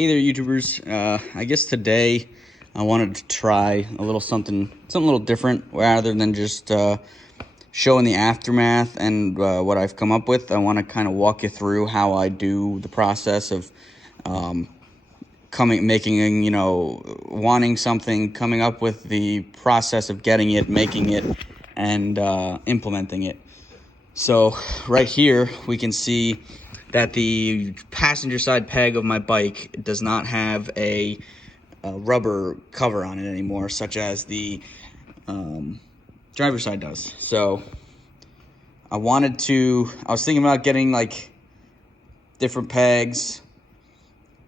Hey there, YouTubers. I guess today I wanted to try a little something a little different rather than just showing the aftermath and what I've come up with. I want to kind of walk you through how I do the process of wanting something, coming up with the process of getting it, making it, and implementing it. So right here we can see that the passenger side peg of my bike does not have a rubber cover on it anymore, such as the driver's side does. So I was thinking about getting like different pegs.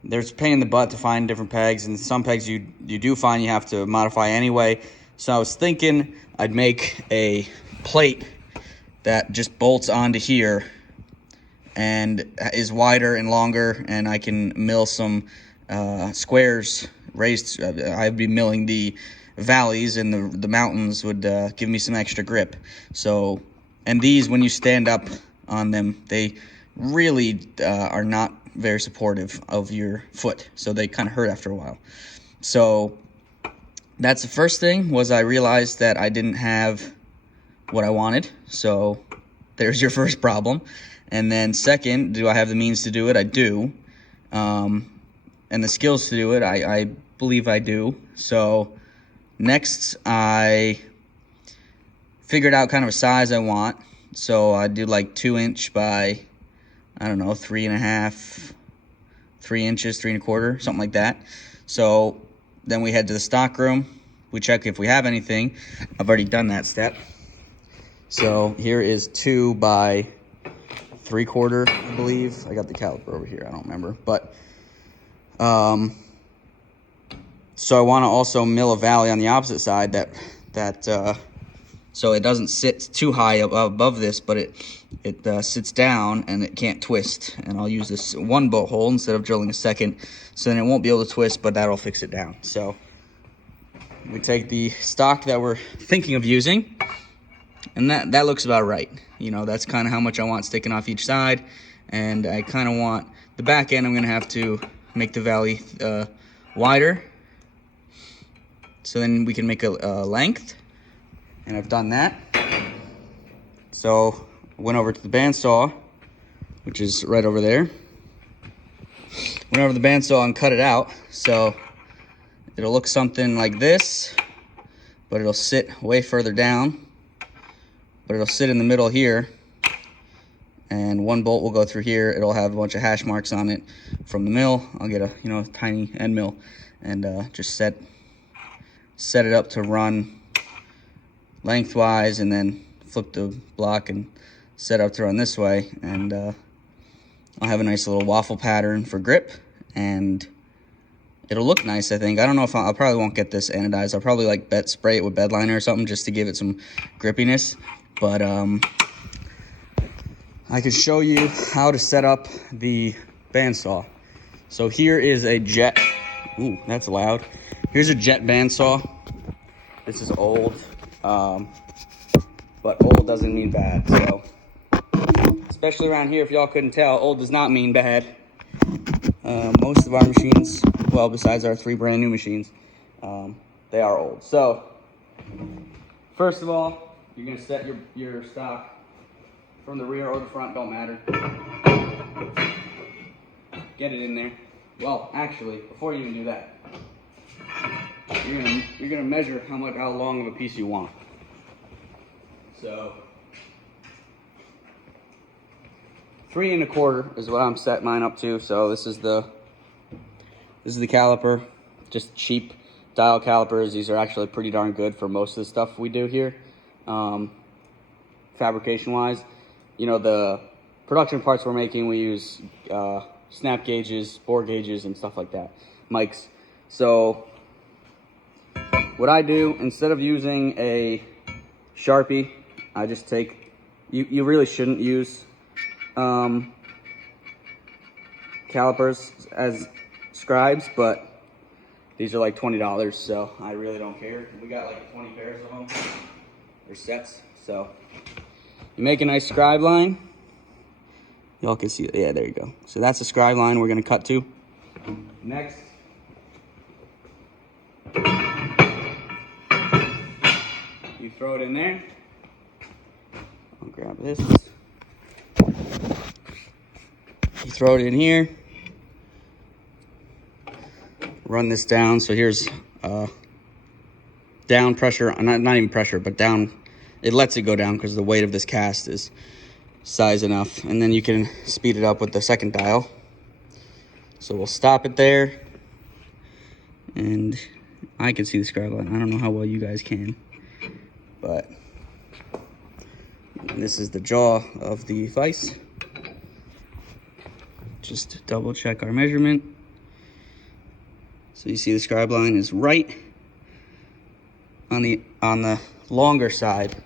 There's a pain in the butt to find different pegs, and some pegs you do find you have to modify anyway. So I was thinking I'd make a plate that just bolts onto here and is wider and longer, and I can mill some squares raised. I'd be milling the valleys, and the mountains would give me some extra grip. So, and these, when you stand up on them, they really are not very supportive of your foot, so they kind of hurt after a while. So that's the first thing, was I realized that I didn't have what I wanted. So there's your first problem. And then second, do I have the means to do it? I do. And the skills to do it, I believe I do. So next, I figured out kind of a size I want. So I do like 2 inch by, I don't know, 3.5, 3 inches, 3 1/4, something like that. So then we head to the stock room. We check if we have anything. I've already done that step. So here is 2 by 3/4, I believe. I got the caliper over here, I don't remember. But so I want to also mill a valley on the opposite side so it doesn't sit too high above this, but it sits down and it can't twist. And I'll use this 1 bolt hole instead of drilling a second, so then it won't be able to twist, but that'll fix it down. So we take the stock that we're thinking of using, and that looks about right. You know, that's kind of how much I want sticking off each side. And I kind of want the back end, I'm going to have to make the valley wider, so then we can make a length. And I've done that. So went over to the bandsaw, which is right over there. Went over to the bandsaw and cut it out. So it'll look something like this, but it'll sit way further down. But it'll sit in the middle here, and 1 bolt will go through here. It'll have a bunch of hash marks on it from the mill. I'll get a tiny end mill and just set it up to run lengthwise, and then flip the block and set up to run this way. And I'll have a nice little waffle pattern for grip, and it'll look nice, I think. I don't know if I probably won't get this anodized. I'll probably like spray it with bed liner or something just to give it some grippiness. But I can show you how to set up the bandsaw. So here is a jet. Ooh, that's loud. Here's a jet bandsaw. This is old, but old doesn't mean bad. So, especially around here, if y'all couldn't tell, old does not mean bad. Most of our machines, well, besides our 3 brand new machines, they are old. So, first of all, you're going to set your stock from the rear or the front, don't matter. Get it in there. Well, actually, before you even do that, you're gonna measure how long of a piece you want. So 3 1/4 is what I'm set mine up to. So this is the caliper, just cheap dial calipers. These are actually pretty darn good for most of the stuff we do here. Fabrication wise, the production parts we're making, we use snap gauges, bore gauges, and stuff like that, mics. So what I do, instead of using a Sharpie, I just take, you really shouldn't use calipers as scribes, but these are like $20, so I really don't care. We got like 20 pairs of them, or sets. So you make a nice scribe line. Y'all can see it. Yeah, there you go. So that's a scribe line we're gonna cut to. Next, you throw it in there. I'll grab this. You throw it in here. Run this down. So here's down pressure, not even pressure, but down. It lets it go down because the weight of this cast is size enough. And then you can speed it up with the second dial. So we'll stop it there. And I can see the scribe line. I don't know how well you guys can, but this is the jaw of the vise. Just double check our measurement. So you see the scribe line is right on the longer side,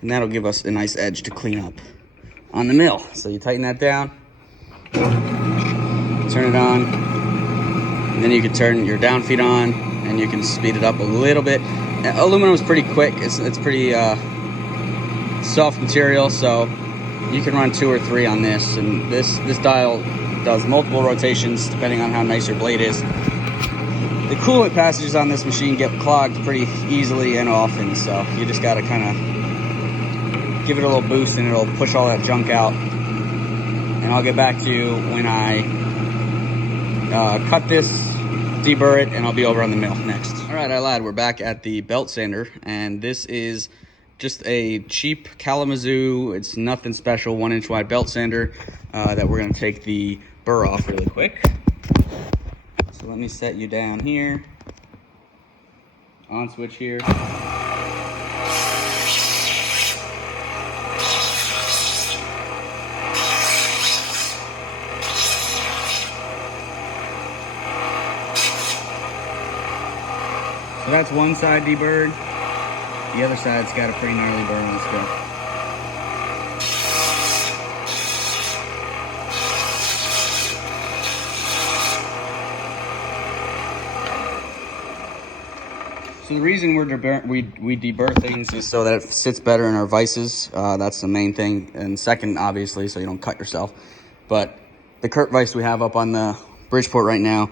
and that'll give us a nice edge to clean up on the mill. So you tighten that down, turn it on, and then you can turn your down feed on, and you can speed it up a little bit. Aluminum is pretty quick. It's pretty soft material, so you can run 2 or 3 on this, and this dial does multiple rotations depending on how nice your blade is. The coolant passages on this machine get clogged pretty easily and often, so you just gotta kind of give it a little boost and it'll push all that junk out. And I'll get back to you when I cut this, deburr it, and I'll be over on the mill next. All right, I lied. We're back at the belt sander, and this is just a cheap Kalamazoo. It's nothing special, 1-inch wide belt sander that we're gonna take the burr off really quick. So let me set you down here. On switch here. So that's one side deburred. The other side's got a pretty gnarly burr on this stuff. So the reason we deburr things is so that it sits better in our vices. That's the main thing. And second, obviously, so you don't cut yourself. But the Kurt vise we have up on the Bridgeport right now,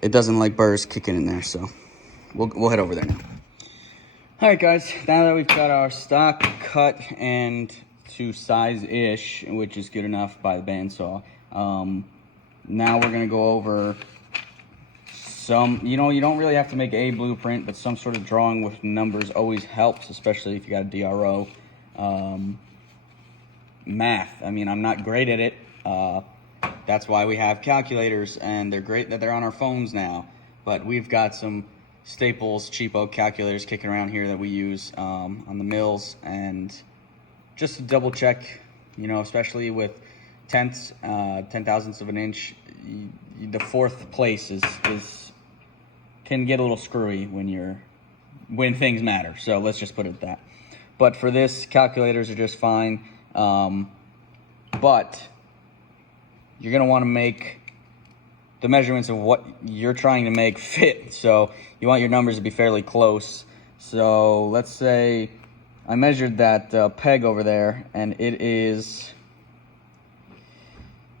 it doesn't like burrs kicking in there. So we'll head over there now. All right, guys, now that we've got our stock cut and to size-ish, which is good enough by the bandsaw, now we're gonna go over some, you don't really have to make a blueprint, but some sort of drawing with numbers always helps, especially if you got a DRO. Math, I mean, I'm not great at it. That's why we have calculators, and they're great that they're on our phones now, but we've got some Staples cheapo calculators kicking around here that we use on the mills, and just to double check, especially with tenths, 10,000ths of an inch, the fourth place can get a little screwy when things matter. So let's just put it at that. But for this, calculators are just fine. But you're gonna want to make the measurements of what you're trying to make fit. So you want your numbers to be fairly close. So let's say I measured that peg over there, and it is,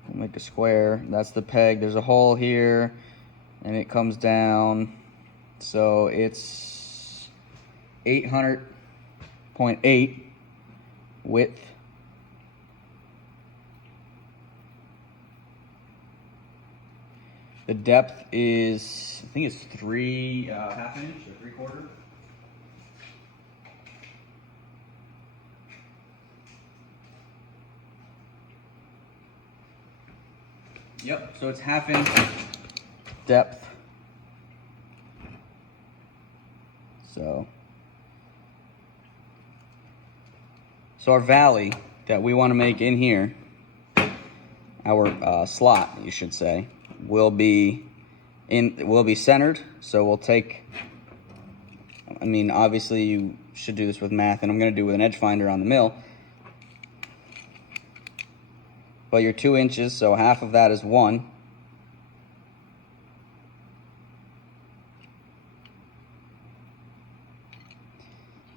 we'll make a square. That's the peg. There's a hole here, and it comes down. So it's 800.8 width. The depth is, I think it's 3.5 inch or 3/4. Yep, so it's 1/2 inch depth. So our valley that we want to make in here, our slot, you should say, will be centered. So we'll take, I mean, obviously you should do this with math, and I'm going to do it with an edge finder on the mill. But you're 2 inches, so 1/2 of that is 1.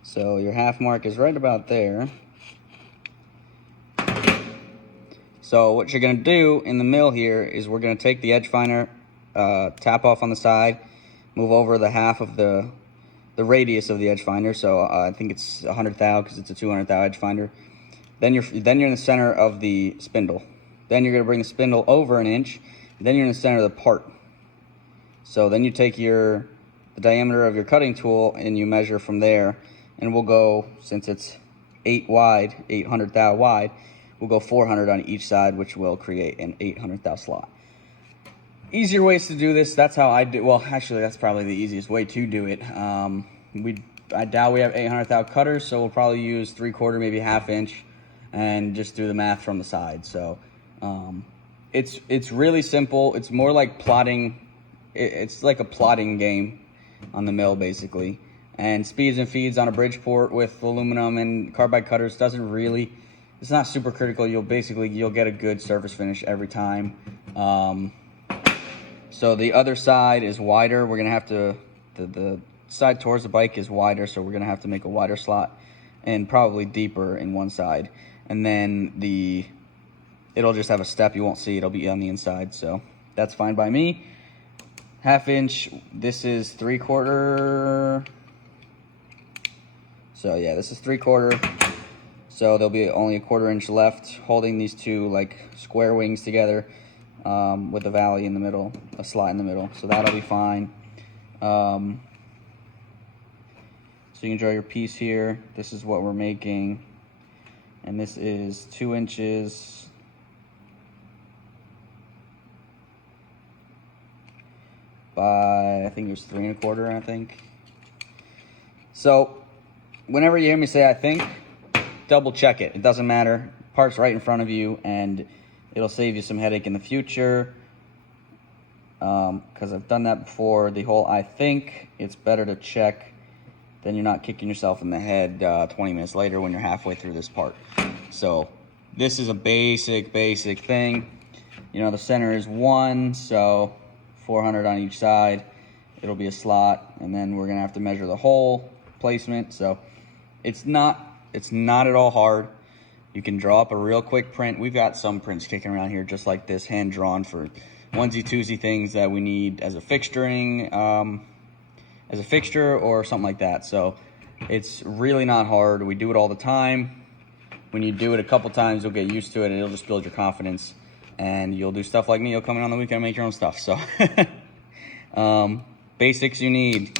So your 1/2 mark is right about there. So what you're gonna do in the mill here is we're gonna take the edge finder, tap off on the side, move over the half of the radius of the edge finder. So I think it's 100 thou because it's a 200 thou edge finder. Then you're in the center of the spindle. Then you're gonna bring the spindle over an inch. Then you're in the center of the part. So then you take the diameter of your cutting tool and you measure from there. And we'll go, since it's 800 thou wide, we'll go 400 on each side, which will create an 800 thou slot. Easier ways to do this, that's how I do. Well, actually, that's probably the easiest way to do it. I doubt we have 800 thou cutters, so we'll probably use 3/4, maybe 1/2 inch, and just do the math from the side. So it's really simple. It's more like plotting. It's like a plotting game on the mill, basically. And speeds and feeds on a Bridgeport with aluminum and carbide cutters doesn't really, it's not super critical. You'll get a good surface finish every time. So the other side is wider. We're gonna have to, the side towards the bike is wider, so we're gonna have to make a wider slot and probably deeper in one side. And then it'll just have a step. You won't see it. It'll be on the inside. So that's fine by me. 1/2 inch. This is 3/4. So yeah, this is 3/4. So there'll be only a 1/4 inch left, holding these two like square wings together, with a valley in the middle, a slot in the middle. So that'll be fine. So you can draw your piece here. This is what we're making. And this is 2 inches by, I think it was 3 1/4, I think. So whenever you hear me say I think, double check it. It doesn't matter. Part's right in front of you, and it'll save you some headache in the future. Because I've done that before. The whole I think, it's better to check. Then you're not kicking yourself in the head 20 minutes later when you're halfway through this part. So this is a basic thing. You know, the center is 1, so 400 on each side. It'll be a slot, and then we're gonna have to measure the hole placement. So it's not at all hard. You can draw up a real quick print. We've got some prints kicking around here just like this, hand drawn for onesie-twosie things that we need as a fixturing, as a fixture or something like that. So it's really not hard. We do it all the time. When you do it a couple times, you'll get used to it, and it'll just build your confidence. And you'll do stuff like me. You'll come in on the weekend and make your own stuff. So basics you need: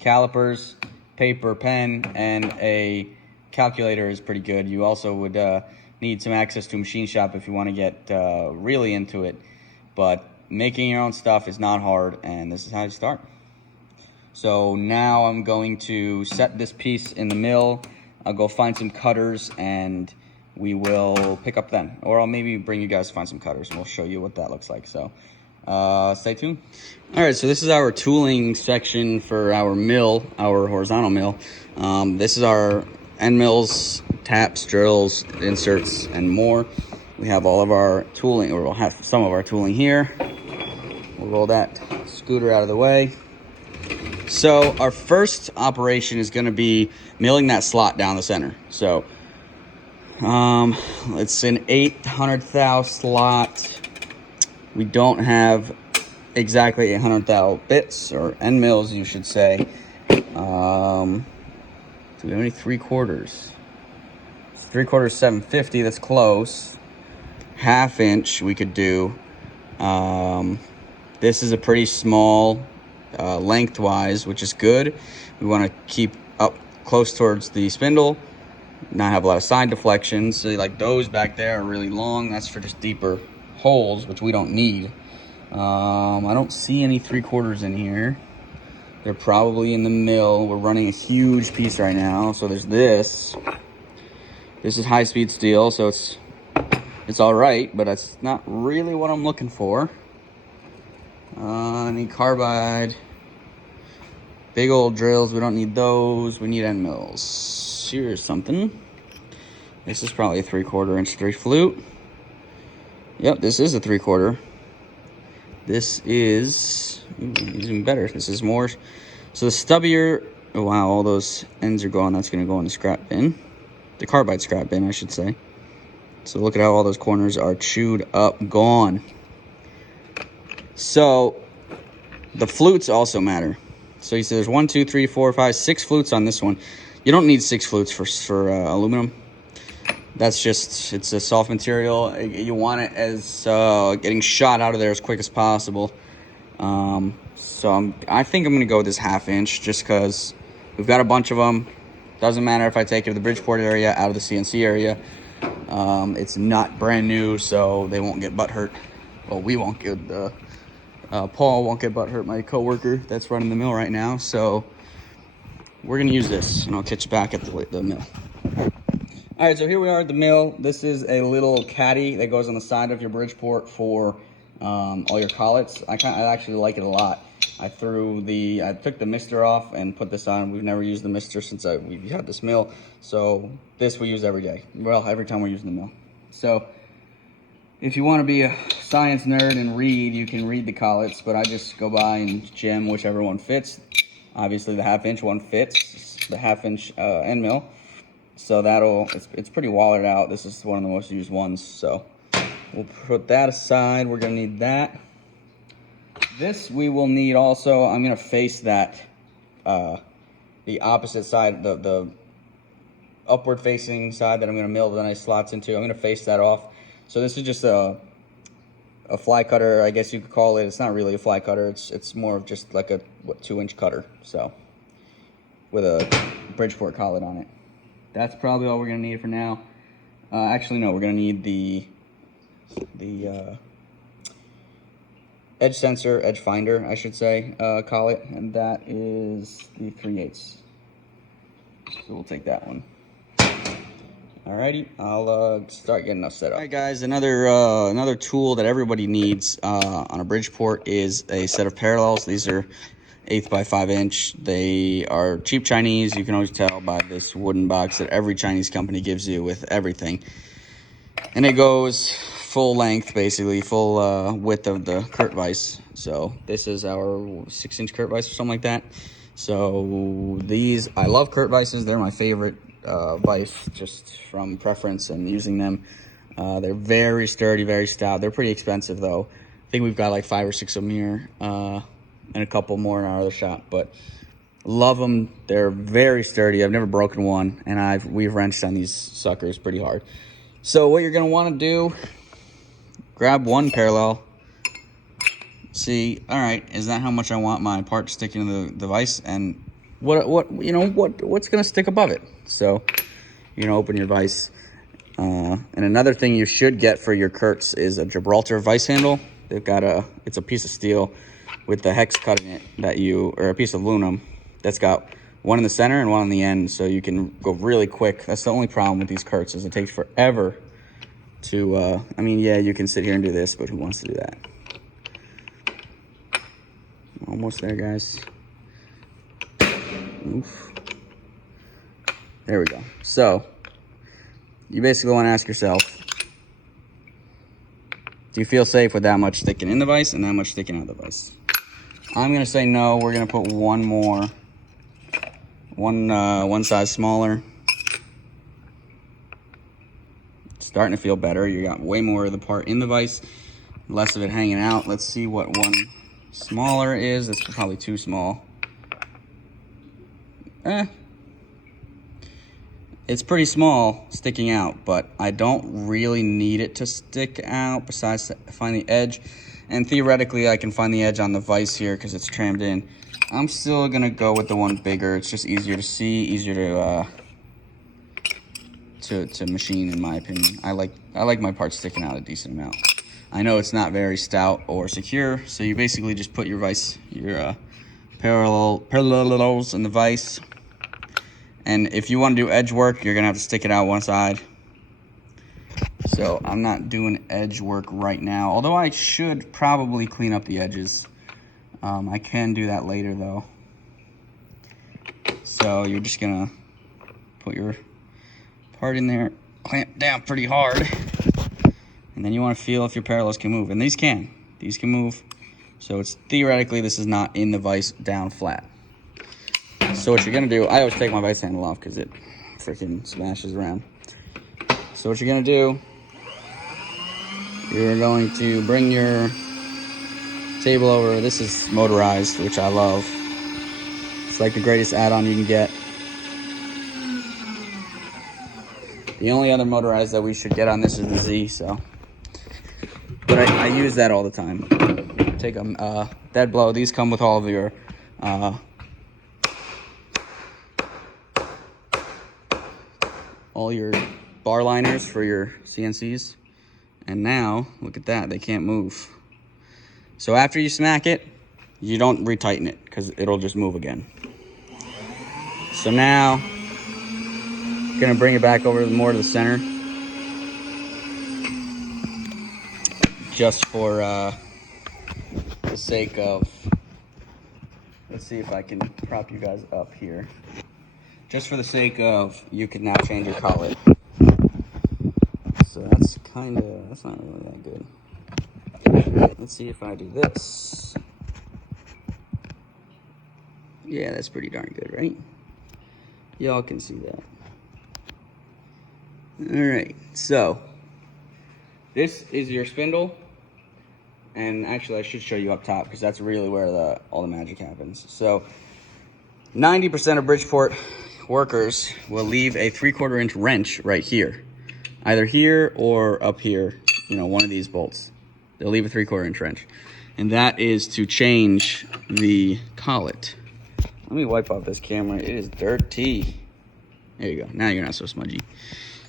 calipers, paper, pen, and a calculator is pretty good. You also would need some access to a machine shop if you want to get really into it. But making your own stuff is not hard, and this is how you start. So now I'm going to set this piece in the mill. I'll go find some cutters, and we will pick up then. Or I'll maybe bring you guys to find some cutters, and we'll show you what that looks like. So stay tuned. All right, so this is our tooling section for our mill, our horizontal mill. This is our end mills, taps, drills, inserts, and more. We have all of our tooling, or we'll have some of our tooling here. We'll roll that scooter out of the way. So our first operation is going to be milling that slot down the center. So it's an 800 thou slot. We don't have exactly 800 thou bits, or end mills, you should say. Do we have any 3/4? 3/4 750. That's close. 1/2 inch we could do. This is a pretty small lengthwise, which is good. We want to keep up close towards the spindle, not have a lot of side deflections. So like those back there are really long. That's for just deeper holes, which we don't need. I don't see any 3/4 in here. They're probably in the mill. We're running a huge piece right now. So there's this. This is high-speed steel, so it's all right, but that's not really what I'm looking for. I need carbide. Big old drills, we don't need those. We need end mills. Here's something. This is probably a 3/4 inch 3 flute. Yep, this is a 3/4. This is even better. This is more. So the stubbier, oh wow, all those ends are gone. That's gonna go in the scrap bin. The carbide scrap bin, I should say. So look at how all those corners are chewed up, gone. So the flutes also matter. So you see there's 1, 2, 3, 4, 5, 6 flutes on this one. You don't need 6 flutes for aluminum. That's just, it's a soft material. You want it as getting shot out of there as quick as possible. So I think I'm going to go with this 1/2 inch just because we've got a bunch of them. Doesn't matter if I take it to the Bridgeport area, out of the CNC area. It's not brand new, so they won't get butt hurt. Well, we won't get, Paul won't get butt hurt, my coworker that's running the mill right now. So we're going to use this, and I'll catch you back at the mill. All right, so here we are at the mill. This is a little caddy that goes on the side of your Bridgeport for all your collets. I actually like it a lot. I took the mister off and put this on. We've never used the mister since we've had this mill. So this we use every day. Well, every time we're using the mill. So if you want to be a science nerd and read, you can read the collets, but I just go by and gem whichever one fits. Obviously the 1/2 inch one fits, the 1/2 inch end mill. So it's pretty wallered out. This is one of the most used ones. So we'll put that aside. We're gonna need that. This we will need also. I'm gonna face that, the opposite side, the upward facing side that I'm gonna mill the nice slots into. I'm gonna face that off. So this is just a fly cutter, I guess you could call it. It's not really a fly cutter. It's more of just like a 2-inch cutter. So with a Bridgeport collet on it. That's probably all we're gonna need for now. Actually, no, we're gonna need the edge sensor, edge finder, I should say, collet, and that is the 3/8. So we'll take that one. Alrighty, I'll start getting us set up. All right, guys, another tool that everybody needs on a Bridgeport is a set of parallels. These are 1/8 by 5 inch. They are cheap Chinese. You can always tell by this wooden box that every Chinese company gives you with everything. And it goes full length, basically, full width of the Kurt vise. So this is our 6-inch Kurt vise or something like that. So these, I love Kurt vises. They're my favorite vise, just from preference and using them. They're very sturdy, very stout. They're pretty expensive though. I think we've got like 5 or 6 of them here, and a couple more in our other shop, but love them. They're very sturdy. I've never broken one, and we've wrenched on these suckers pretty hard. So what you're gonna want to do, grab one parallel, see, all right, is that how much I want my part sticking to the vise, and what's gonna stick above it? So you're gonna open your vise, and another thing you should get for your Kurts is a Gibraltar vise handle. They've got it's a piece of steel with the hex cut in it or a piece of aluminum that's got one in the center and one on the end, so you can go really quick. That's the only problem with these Kurts, is it takes forever to, I mean, yeah, you can sit here and do this, but who wants to do that? Almost there, guys. Oof. There we go. So you basically want to ask yourself, do you feel safe with that much sticking in the vise and that much sticking out of the vise? I'm going to say no. We're going to put one more, one size smaller. It's starting to feel better. You got way more of the part in the vise, less of it hanging out. Let's see what one smaller is. It's probably too small. It's pretty small sticking out, but I don't really need it to stick out besides find the edge. And theoretically, I can find the edge on the vise here because it's trammed in. I'm still gonna go with the one bigger. It's just easier to see, easier to machine, in my opinion. I like my parts sticking out a decent amount. I know it's not very stout or secure, so you basically just put your vise, your parallels in the vise. And if you want to do edge work, you're gonna have to stick it out one side. So I'm not doing edge work right now, although I should probably clean up the edges. I can do that later though. So you're just gonna put your part in there, clamp down pretty hard, and then you want to feel if your parallels can move. And these can move. So it's theoretically, this is not in the vise down flat. So what you're gonna do, I always take my vise handle off because it freaking smashes around. So what you're gonna do You're going to bring your table over. This is motorized, which I love. It's like the greatest add-on you can get. The only other motorized that we should get on this is the Z, so. But I use that all the time. Take a dead blow. These come with all of your bar liners for your CNCs. And now, look at that, they can't move. So after you smack it, you don't retighten it because it'll just move again. So now, gonna bring it back over more to the center. Just for the sake of, let's see if I can prop you guys up here. Just for the sake of, you can now change your collet. So that's not really that good. Let's see if I do this. Yeah, that's pretty darn good, right? Y'all can see that. All right, so this is your spindle. And actually, I should show you up top because that's really where all the magic happens. So 90% of Bridgeport workers will leave a 3/4 inch wrench right here. Either here or up here, you know, one of these bolts. They'll leave a 3/4 inch wrench. And that is to change the collet. Let me wipe off this camera. It is dirty. There you go. Now you're not so smudgy.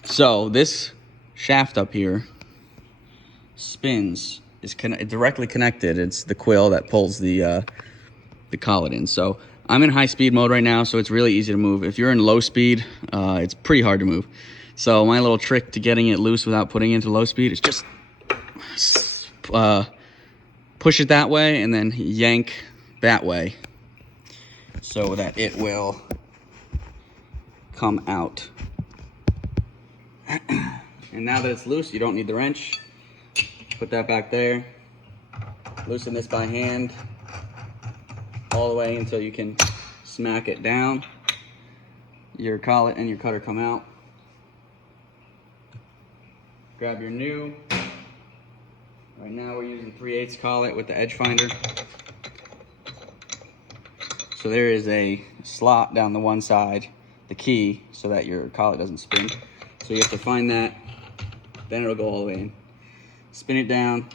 So this shaft up here spins. Is directly connected. It's the quill that pulls the collet in. So I'm in high speed mode right now, so it's really easy to move. If you're in low speed, it's pretty hard to move. So my little trick to getting it loose without putting it into low speed is just push it that way and then yank that way so that it will come out. And now that it's loose, you don't need the wrench. Put that back there. Loosen this by hand all the way until you can smack it down. Your collet and your cutter come out. Grab your new. Right now we're using 3/8 collet with the edge finder. So there is a slot down the one side, the key, so that your collet doesn't spin. So you have to find that, then it'll go all the way in. Spin it down.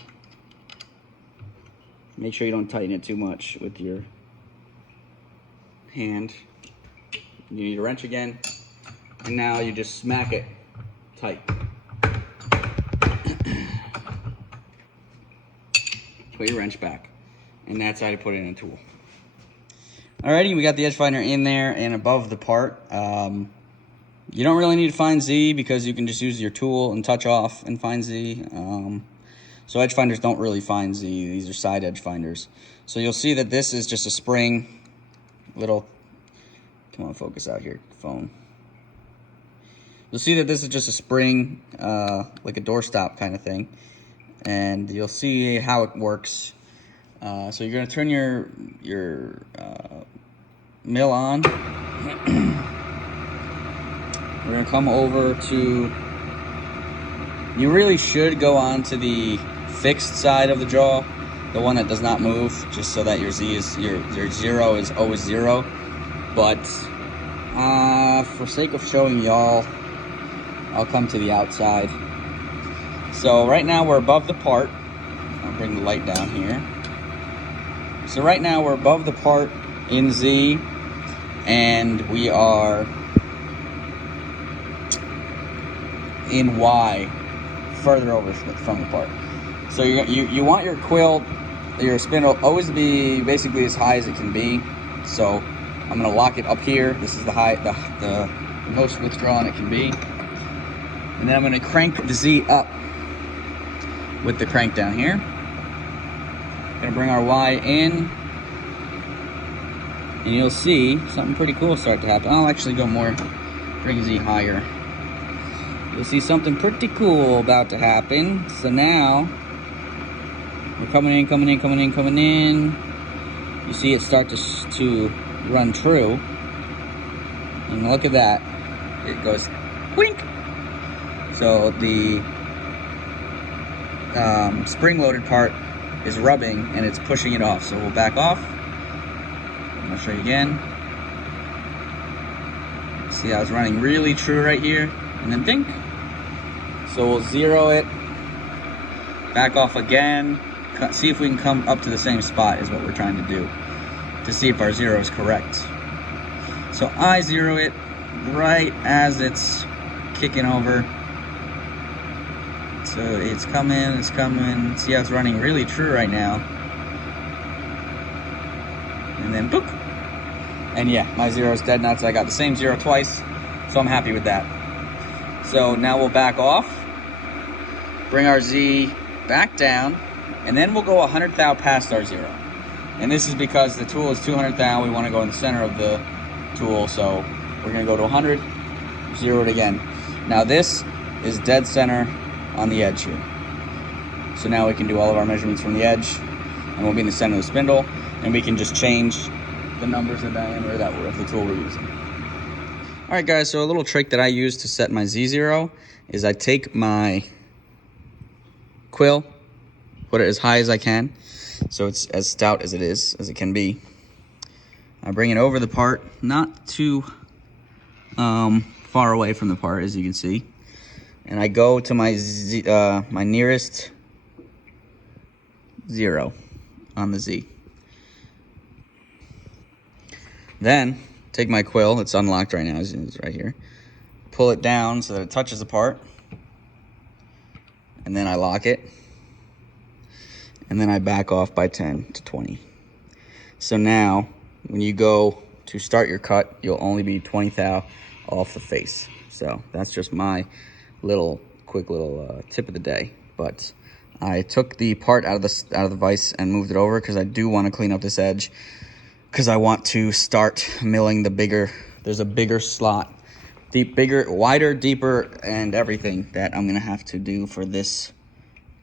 Make sure you don't tighten it too much with your hand. You need a wrench again. And now you just smack it tight. Put your wrench back. And that's how you put it in a tool. Alrighty, we got the edge finder in there and above the part. You don't really need to find Z because you can just use your tool and touch off and find Z. So edge finders don't really find Z. These are side edge finders. So you'll see that this is just a spring little, come on, focus out here, phone. You'll see that this is just a spring, like a doorstop kind of thing. And you'll see how it works. So you're gonna turn your mill on. We're gonna come over to, you really should go on to the fixed side of the jaw, the one that does not move, just so that your Z is, your zero is always zero. But for sake of showing y'all, I'll come to the outside. So right now we're above the part. I'll bring the light down here. So right now we're above the part in Z, and we are in Y, further over from the part. So you want your quill, your spindle, always to be basically as high as it can be. So I'm gonna lock it up here. This is the most withdrawn it can be. And then I'm gonna crank the Z up with the crank down here. Gonna bring our Y in, and you'll see something pretty cool start to happen. I'll actually go more, bring Z higher. You'll see something pretty cool about to happen. So now, we're coming in, coming in, coming in, coming in. You see it start to run true. And look at that. It goes wink. So spring-loaded part is rubbing and it's pushing it off. So we'll back off. I'm gonna show you again. See how it's running really true right here, and then dink. So we'll zero it, back off again, see if we can come up to the same spot is what we're trying to do, to see if our zero is correct. So I zero it right as it's kicking over. So it's coming, see how it's running really true right now. And then boop. And yeah, my zero is dead nuts. I got the same zero twice, so I'm happy with that. So now we'll back off, bring our Z back down, and then we'll go 100 thou past our zero. And this is because the tool is 200 thou. We want to go in the center of the tool, so we're going to go to 100, zero it again. Now this is dead center on the edge here. So now we can do all of our measurements from the edge, and we'll be in the center of the spindle, and we can just change the numbers of diameter that we're of the tool we're using. All right, guys, so a little trick that I use to set my Z0 is I take my quill, put it as high as I can, so it's as stout as it can be. I bring it over the part, not too far away from the part, as you can see, and I go to my my nearest zero on the Z. Then take my quill, it's unlocked right now, it's right here, pull it down so that it touches the part, and then I lock it, and then I back off by 10 to 20. So now when you go to start your cut, you'll only be 20 thou off the face. So that's just my quick little tip of the day. But I took the part out of the vise and moved it over because I do want to clean up this edge, because I want to start milling the bigger, there's a bigger slot, wider, deeper, and everything that I'm gonna have to do for this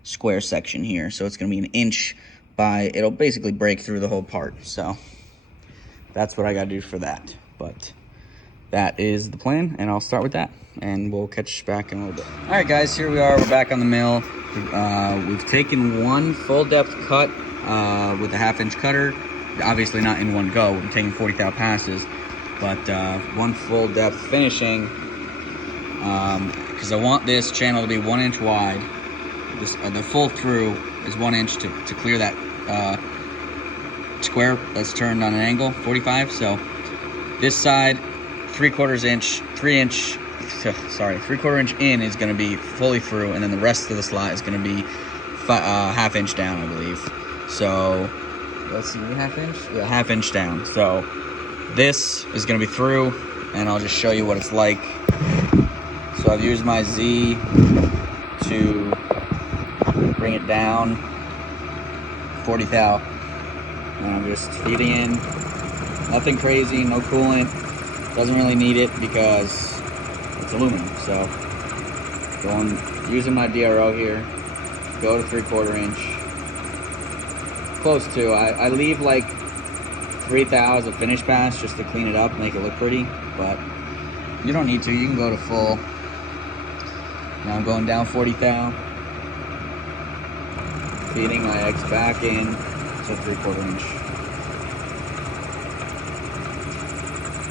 square section here. So it's gonna be 1 inch by, it'll basically break through the whole part. So that's what I gotta do for that. But that is the plan, and I'll start with that, and we'll catch back in a little bit. All right, guys, here we are, we're back on the mill. We've taken one full depth cut with a 1/2 inch cutter. Obviously not in one go, we're taking 40 thou passes, but one full depth finishing, because I want this channel to be 1 inch wide. The full through is 1 inch to clear that square that's turned on an angle, 45. So this side, 3/4 inch in is going to be fully through, and then the rest of the slot is going to be 1/2 inch down, I believe. So let's see, 1/2 inch? Yeah, 1/2 inch down. So this is gonna be through, and I'll just show you what it's like. So I've used my Z to bring it down 40 thou, and I'm just feeding in. Nothing crazy, no coolant. Doesn't really need it because it's aluminum. So using my DRO here, go to 3/4 inch. Close to. I leave like 3 thou as a finish pass just to clean it up, make it look pretty, but you don't need to. You can go to full. Now I'm going down 40 thou, feeding my eggs back in to 3/4 inch.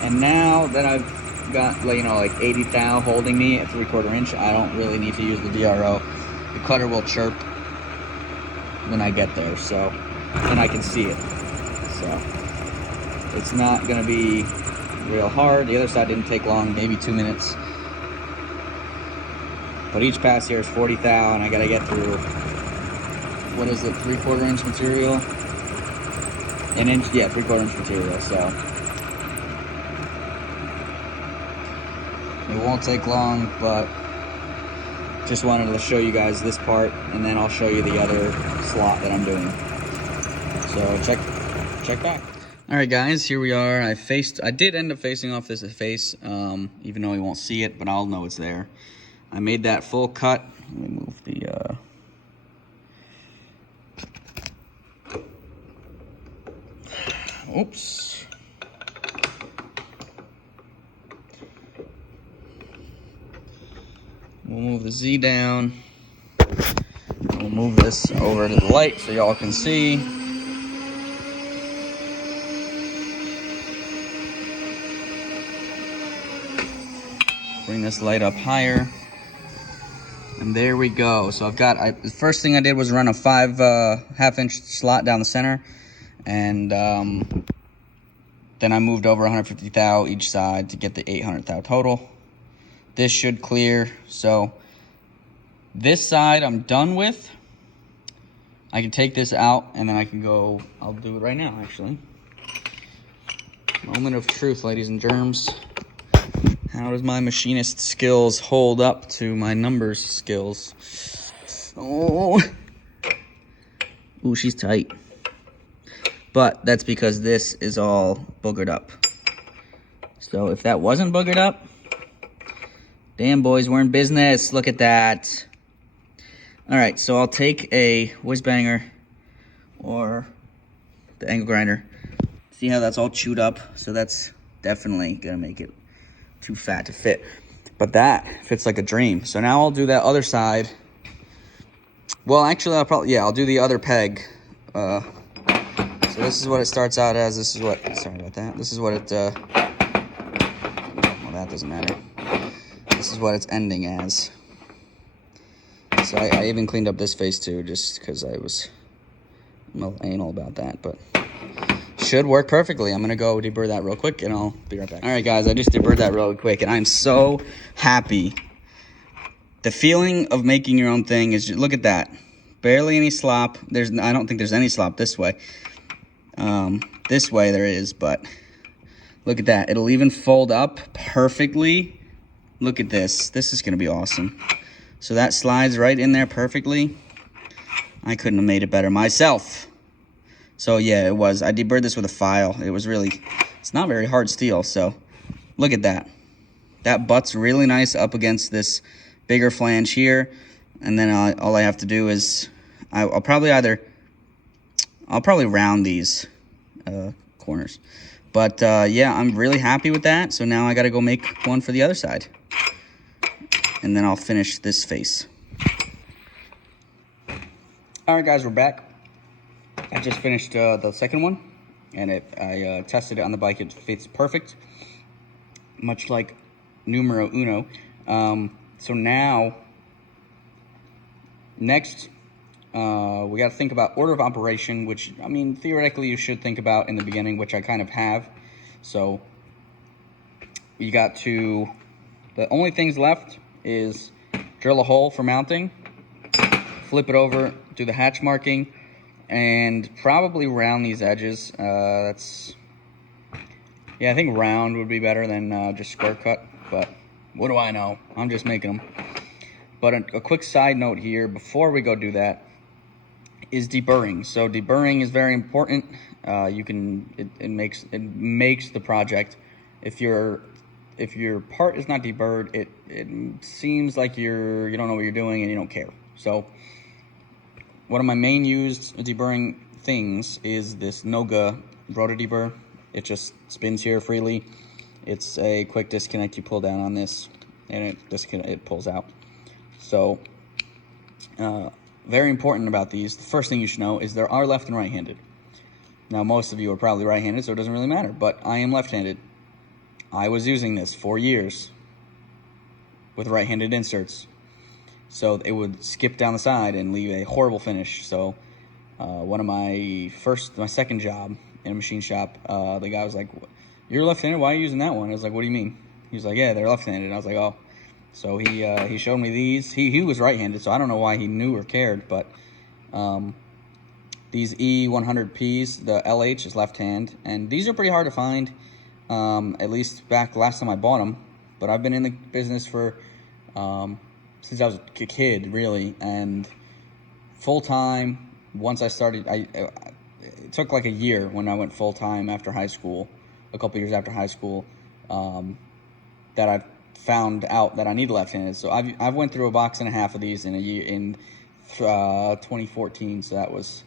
And now that I've got, like 80 thou holding me at 3/4 inch, I don't really need to use the DRO. The cutter will chirp when I get there, so, and I can see it. So it's not gonna be real hard. The other side didn't take long, maybe 2 minutes. But each pass here is 40 thou, and I gotta get through, what is it, 3/4 inch material? 1 inch, yeah, 3/4 inch material, so. It won't take long, but just wanted to show you guys this part, and then I'll show you the other slot that I'm doing. So check back. All right, guys, here we are. I did end up facing off this face, even though you won't see it, but I'll know it's there. I made that full cut. Let me move the, oops. We'll move the Z down. We'll move this over to the light so y'all can see. Bring this light up higher. And there we go. So I've got, the first thing I did was run a 5.5 inch slot down the center. And then I moved over 150 thou each side to get the 800 thou total. This should clear. So this side I'm done with. I can take this out and then I can go, I'll do it right now actually. Moment of truth, ladies and germs. How does my machinist skills hold up to my numbers skills? Oh, ooh, she's tight. But that's because this is all boogered up. So if that wasn't boogered up, damn boys, we're in business. Look at that. All right, so I'll take a whiz banger or the angle grinder. See how that's all chewed up? So that's definitely gonna make it too fat to fit. But that fits like a dream. So now I'll do that other side. Well, actually, I'll do the other peg. So this is what it starts out as. This is what, sorry about that. This is what it, well, that doesn't matter. This is what it's ending as. So I even cleaned up this face too, just because I'm a little anal about that, but should work perfectly. I'm gonna go deburr that real quick and I'll be right back. All right guys, I just deburred that real quick and I'm so happy. The feeling of making your own thing is, look at that. Barely any slop. I don't think there's any slop this way. This way there is, but look at that. It'll even fold up perfectly. Look at this. This is gonna be awesome. So that slides right in there perfectly. I couldn't have made it better myself. So yeah, it was. I deburred this with a file. It was really, it's not very hard steel. So look at that. That butts really nice up against this bigger flange here. And then all I have to do is, I'll probably round these corners. But yeah, I'm really happy with that. So now I got to go make one for the other side. And then I'll finish this face. All right, guys, we're back. I just finished the second one, and I tested it on the bike. It fits perfect, much like numero uno. So now, next, we got to think about order of operation, which, I mean, theoretically you should think about in the beginning, which I kind of have. So you got to, the only things left is drill a hole for mounting, flip it over, do the hatch marking, and probably round these edges. Yeah, I think round would be better than just square cut, but what do I know? I'm just making them. But a quick side note here, before we go do that, is deburring. So deburring is very important. It makes the project. If your part is not deburred, it seems like you don't know what you're doing and you don't care. So one of my main used deburring things is this Noga rotor deburr. It just spins here freely. It's a quick disconnect. You pull down on this and it pulls out. So very important about these. The first thing you should know is there are left and right-handed. Now most of you are probably right-handed, so it doesn't really matter, but I am left-handed. I was using this for years with right-handed inserts. So it would skip down the side and leave a horrible finish. So one of my second job in a machine shop, the guy was like, "You're left-handed, why are you using that one?" I was like, "What do you mean?" He was like, "Yeah, they're left-handed." I was like, "Oh." So he showed me these. He was right-handed, so I don't know why he knew or cared, but these E100Ps, the LH is left-hand, and these are pretty hard to find, at least back last time I bought them. But I've been in the business for since I was a kid, really, and full-time. Once I started, it took like a year when I went full-time after high school, a couple years after high school, that I found out that I need left-handed. So I've went through a box and a half of these in a year in 2014. So that was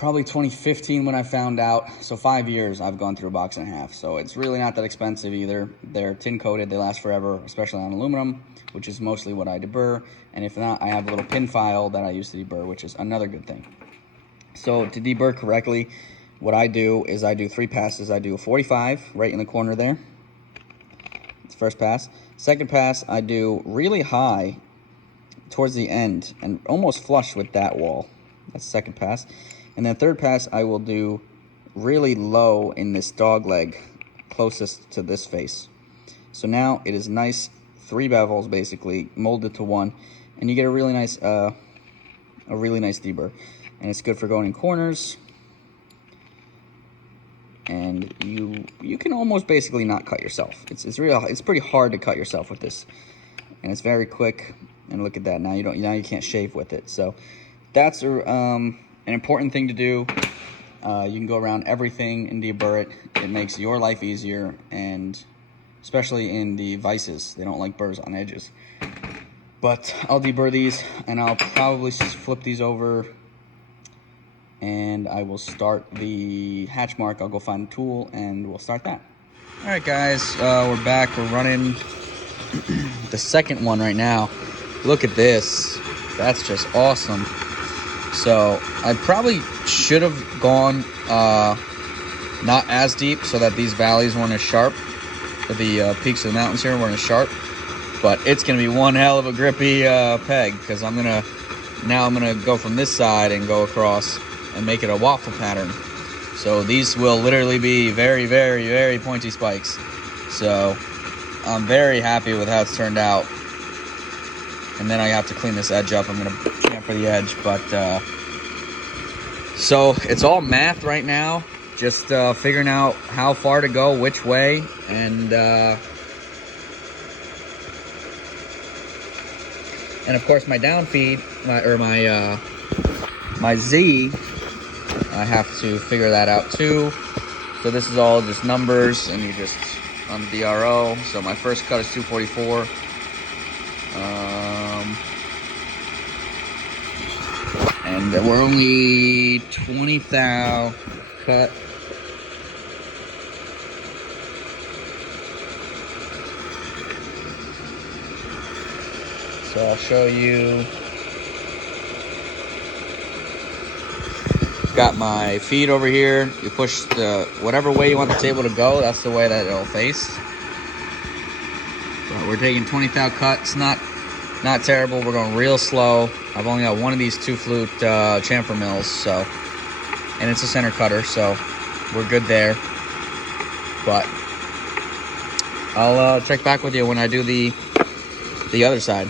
probably 2015 when I found out. So 5 years I've gone through a box and a half. So it's really not that expensive either. They're tin coated, they last forever, especially on aluminum, which is mostly what I deburr. And if not, I have a little pin file that I use to deburr, which is another good thing. So to deburr correctly, what I do is I do 3 passes. I do a 45 right in the corner there. It's first pass. Second pass, I do really high towards the end and almost flush with that wall. That's the second pass. And then third pass, I will do really low in this dog leg closest to this face. So now it is nice 3 bevels basically molded to 1, and you get a really nice deburr. And it's good for going in corners. And you can almost basically not cut yourself. It's pretty hard to cut yourself with this, and it's very quick. And look at that, now you can't shave with it. So that's an important thing to do. You can go around everything and deburr it. It makes your life easier, and especially in the vices, they don't like burrs on edges. But I'll deburr these, and I'll probably just flip these over, and I will start the hatch mark. I'll go find a tool, and we'll start that. All right, guys, we're back. We're running the second one right now. Look at this. That's just awesome. So I probably should have gone not as deep so that these valleys weren't as sharp. The peaks of the mountains here weren't as sharp. But it's going to be one hell of a grippy peg, because I'm going to go from this side and go across and make it a waffle pattern. So these will literally be very, very, very pointy spikes. So I'm very happy with how it's turned out. And then I have to clean this edge up. I'm going to chamfer the edge. But so it's all math right now. Just figuring out how far to go, which way. And of course my downfeed, my Z, I have to figure that out too. So this is all just numbers, and you just on the DRO. So my first cut is 244. And we're only 20 thou cut. So I'll show you. Got my feed over here. You push the whatever way you want the table to go, that's the way that it'll face. So we're taking 20 thou cuts. Not terrible. We're going real slow. I've only got one of these 2-flute chamfer mills, so, and it's a center cutter, so we're good there. But I'll check back with you when I do the other side.